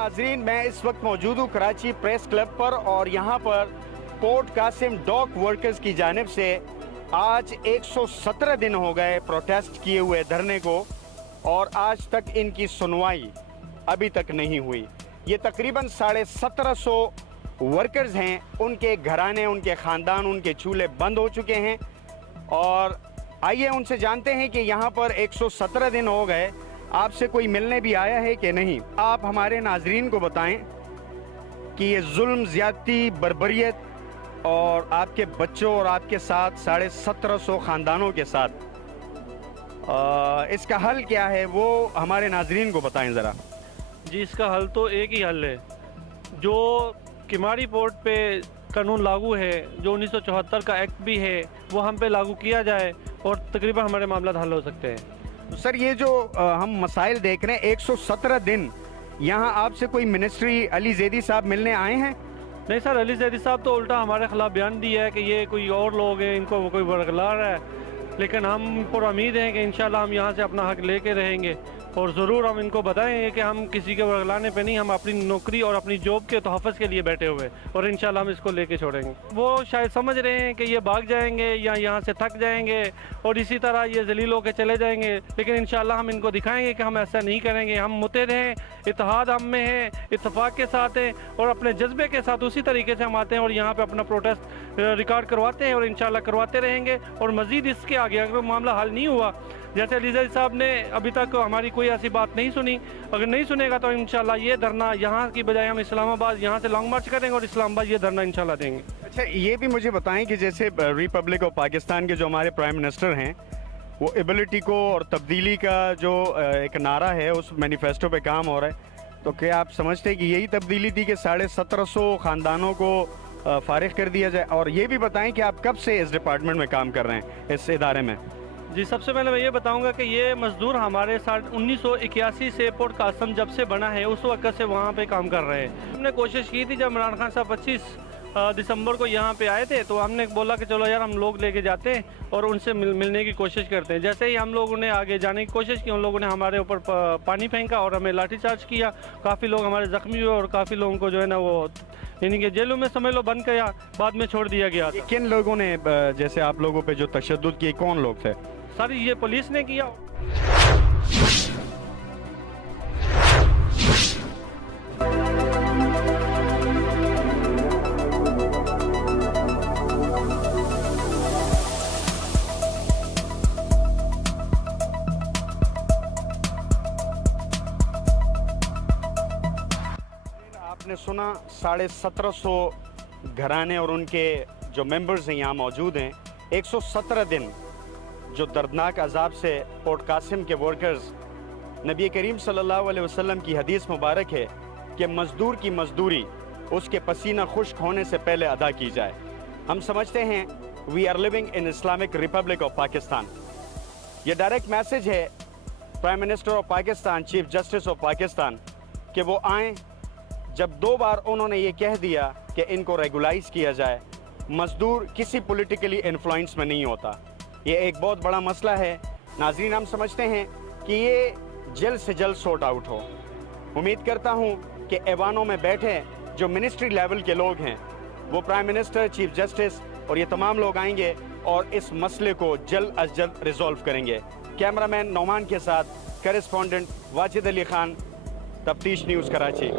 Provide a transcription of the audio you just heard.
नाजरीन, मैं इस वक्त मौजूद हूँ कराची प्रेस क्लब पर और यहाँ पर पोर्ट कासिम डॉक वर्कर्स की जानिब से आज 117 दिन हो गए प्रोटेस्ट किए हुए धरने को और आज तक इनकी सुनवाई अभी तक नहीं हुई। ये तकरीबन 1750 वर्कर्स हैं, उनके घराने, उनके ख़ानदान, उनके चूल्हे बंद हो चुके हैं और आइए उनसे जानते हैं कि यहाँ पर 117 दिन हो गए, आपसे कोई मिलने भी आया है कि नहीं। आप हमारे नाजरीन को बताएं कि ये जुल्म, ज़्यादती, बर्बरियत और आपके बच्चों और आपके साथ 1750 ख़ानदानों के साथ इसका हल क्या है, वो हमारे नाजरीन को बताएं ज़रा। जी, इसका हल तो एक ही हल है। जो किमाड़ी पोर्ट पे कानून लागू है, जो 1974 का एक्ट भी है, वो हम पे लागू किया जाए और तकरीबन हमारे मामला हल हो सकते हैं। सर, ये जो हम मसाइल देख रहे हैं, 117 दिन यहाँ आपसे कोई मिनिस्ट्री अली ज़ैदी साहब मिलने आए हैं? नहीं सर, अली ज़ैदी साहब तो उल्टा हमारे खिलाफ बयान दिया है कि ये कोई और लोग हैं, इनको कोई बरगला रहा है। लेकिन हम पर उम्मीद है कि इंशाल्लाह हम यहाँ से अपना हक लेके रहेंगे और ज़रूर हम इनको बताएंगे कि हम किसी के बरगलाने पे नहीं, हम अपनी नौकरी और अपनी जॉब के तहफ़्फ़ुज़ के लिए बैठे हुए और इंशाल्लाह हम इसको लेके छोड़ेंगे। वो शायद समझ रहे हैं कि ये भाग जाएंगे या यहाँ से थक जाएंगे और इसी तरह ये ज़लील होकर चले जाएंगे, लेकिन इंशाल्लाह हम इनको दिखाएंगे कि हम ऐसा नहीं करेंगे। हम मुत्तहिद हैं, इत्तेहाद हम में है, इत्तेफाक के साथ हैं और अपने जज्बे के साथ उसी तरीके से हम आते हैं और यहाँ पर अपना प्रोटेस्ट रिकॉर्ड करवाते हैं और इंशाल्लाह करवाते रहेंगे। और मज़ीद इसके आगे अगर मामला हल नहीं हुआ, जैसे अली ज़ैदी साहब ने अभी तक हमारी कोई ऐसी बात नहीं सुनी, अगर नहीं सुनेगा तो इंशाल्लाह ये धरना यहाँ की बजाय हम इस्लामाबाद यहाँ से लॉन्ग मार्च करेंगे और इस्लामाबाद ये धरना इंशाल्लाह देंगे। अच्छा, ये भी मुझे बताएं कि जैसे रिपब्लिक ऑफ पाकिस्तान के जो हमारे प्राइम मिनिस्टर हैं, वो एबिलिटी को और तब्दीली का जो एक नारा है, उस मैनिफेस्टो पे काम हो रहा है, तो क्या आप समझते हैं कि यही तब्दीली थी कि 1750 ख़ानदानों को फारिग कर दिया जाए? और ये भी बताएं कि आप कब से इस डिपार्टमेंट में काम कर रहे हैं, इस इदारे में? जी, सबसे पहले मैं ये बताऊंगा कि ये मज़दूर हमारे साथ 1981 से पोर्ट कासिम जब से बना है उस वक्त से वहाँ पे काम कर रहे हैं। हमने कोशिश की थी, जब इमरान खान साहब 25 दिसंबर को यहाँ पे आए थे तो हमने बोला कि चलो यार हम लोग लेके जाते हैं और उनसे मिलने की कोशिश करते हैं। जैसे ही हम लोगों ने आगे जाने की कोशिश की, उन लोगों ने हमारे ऊपर पानी फेंका और हमें लाठीचार्ज किया। काफ़ी लोग हमारे ज़ख्मी हुए और काफ़ी लोगों को जो है ना वो यानी कि जेलों में समझ लो बंद किया, बाद में छोड़ दिया गया। किन लोगों ने जैसे आप लोगों पे जो तशद्दुद किए, कौन लोग थे? सर, ये पुलिस ने किया। आपने सुना 1750 घराने और उनके जो मेंबर्स हैं यहाँ मौजूद हैं। 117 दिन जो दर्दनाक अजाब से पोर्ट कासिम के वर्कर्स, नबी करीम सल्लल्लाहु अलैहि वसल्लम की हदीस मुबारक है कि मज़दूर की मज़दूरी उसके पसीना खुश्क होने से पहले अदा की जाए। हम समझते हैं we are living in Islamic republic of Pakistan. ये डायरेक्ट मैसेज है prime minister of Pakistan, chief justice of Pakistan, कि वो आएँ। जब 2 बार उन्होंने ये कह दिया कि इनको रेगुलाइज किया जाए, मज़दूर किसी पॉलिटिकली इन्फ्लुएंस में नहीं होता। ये एक बहुत बड़ा मसला है। नाज़रीन, हम समझते हैं कि ये जल्द से जल्द सॉर्ट आउट हो। उम्मीद करता हूँ कि ऐवानों में बैठे जो मिनिस्ट्री लेवल के लोग हैं, वो प्राइम मिनिस्टर, चीफ जस्टिस और ये तमाम लोग आएंगे और इस मसले को जल्द अज जल्द रिजॉल्व करेंगे। कैमरामैन नौमान के साथ करेस्पॉन्डेंट वाजिद अली खान, तफ्तीश न्यूज़, कराची।